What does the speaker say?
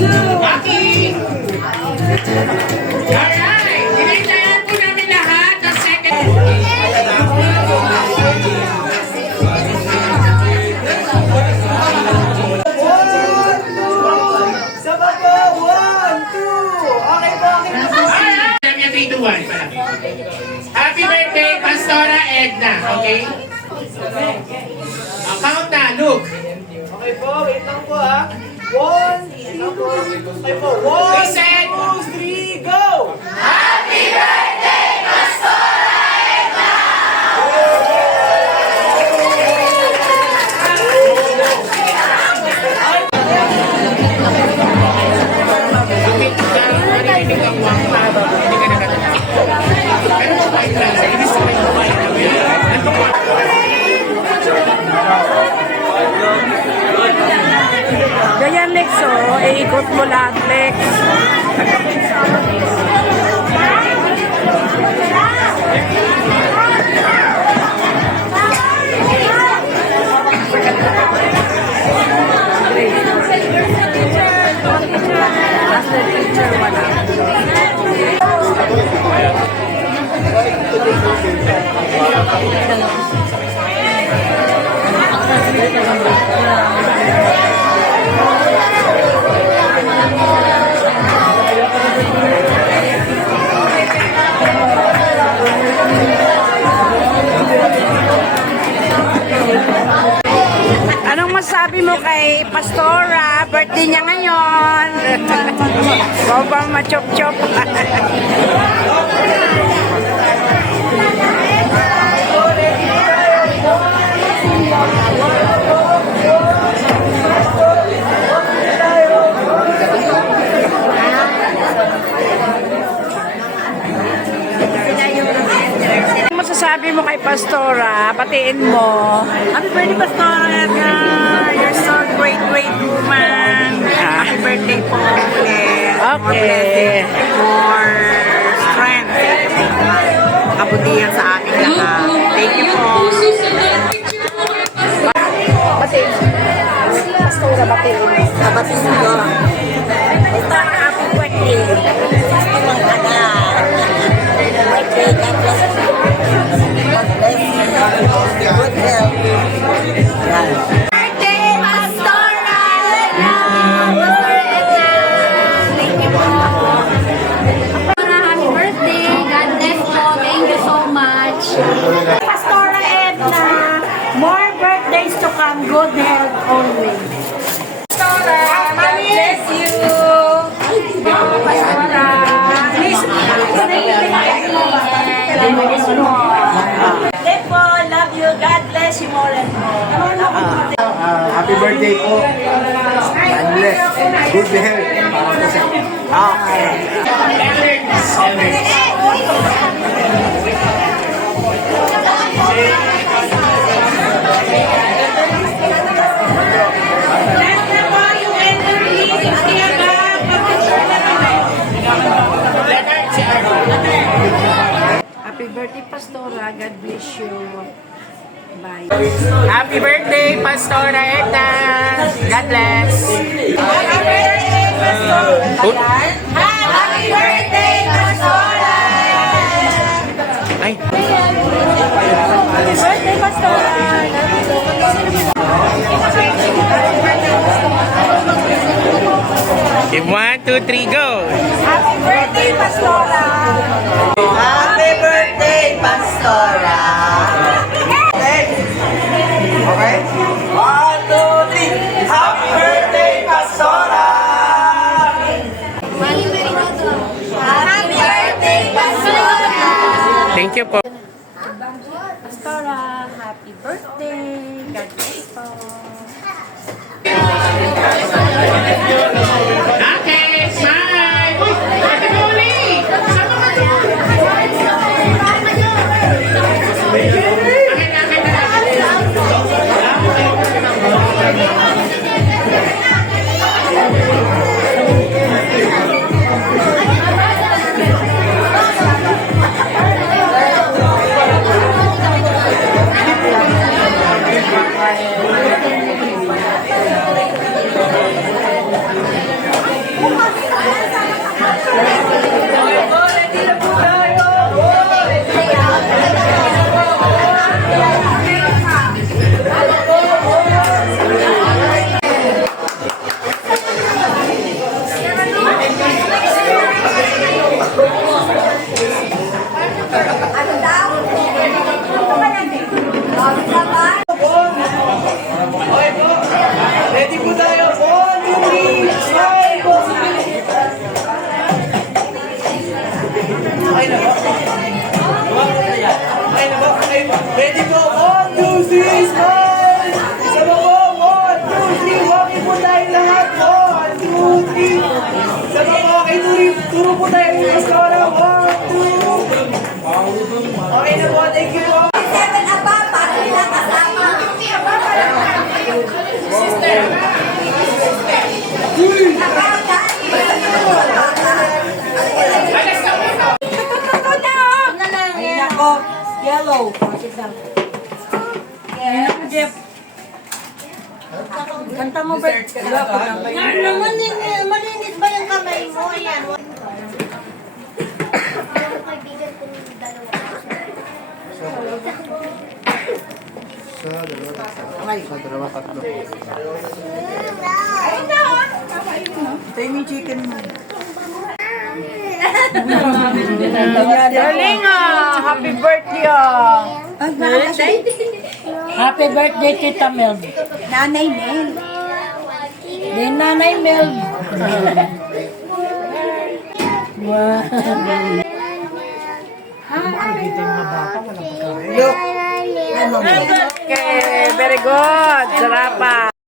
Maki! Alright! Tinitayan po namin lahat ang second. Happy birthday, Pastora Edna. Okay? Count na, look. Okay po, wait lang po ha. 1, 2, okay po. 1, 2, 3, go! Happy birthday, Pastora Edna! Ganyan, Lex, oh. Iikot mo lahat, Lex. Master teacher, wala. Anong masabi mo kay Pastora? Birthday niya ngayon. Wow, bang machop-chop. Ano masasabi mo kay Pastora? Batiin mo. Happy birthday, Pastora Edna! You're so great woman! Happy birthday po ulit! More Okay. blessings, more strength, kabutihan sa ating lahat. Thank you po! Batiin. Pastora, batiin. Kabatis ko. Basta happy birthday. Ang taga. Birthday, God bless you. God bless you. Good health. Yan. Birthday, Pastora Edna! Pastora Edna! Thank you po. Pastora, happy birthday. God bless po. Thank you so much. Pastora Edna, more birthdays to come. Good health always. Pastora, God bless you. Pastora, please, po, love you. God bless you more and more. Happy birthday po. God bless. Good health. Para po sa inyo. Okay. happy birthday, Pastora. God bless you. Bye. Happy birthday, Pastora Edna! God bless! Happy birthday, Pastora! Happy birthday, Pastora! Ay! Birthday, Pastora! If 1, 2, 3, go! Happy birthday, Pastora! Happy birthday, Pastora! Okay? 1, 2, 3. Happy birthday, Pastora! Happy birthday, Pastora! Thank you po. Pastora, happy birthday. God bless po. Okay, smile! Uy, Ate Dolly! Sama ka na! Akin na. po tayo ni Pastora. 1, 2. Okay na po, thank you po. Yellow. Jeff. Kanta mo, Bert. Malinis ba yung kamay mo? Ayan. Galing ah! Happy birthday ah! Happy birthday, Tita Mel. Nanay Mel. Din Nanay Mel. Wow. Okay, very good. Sarapa.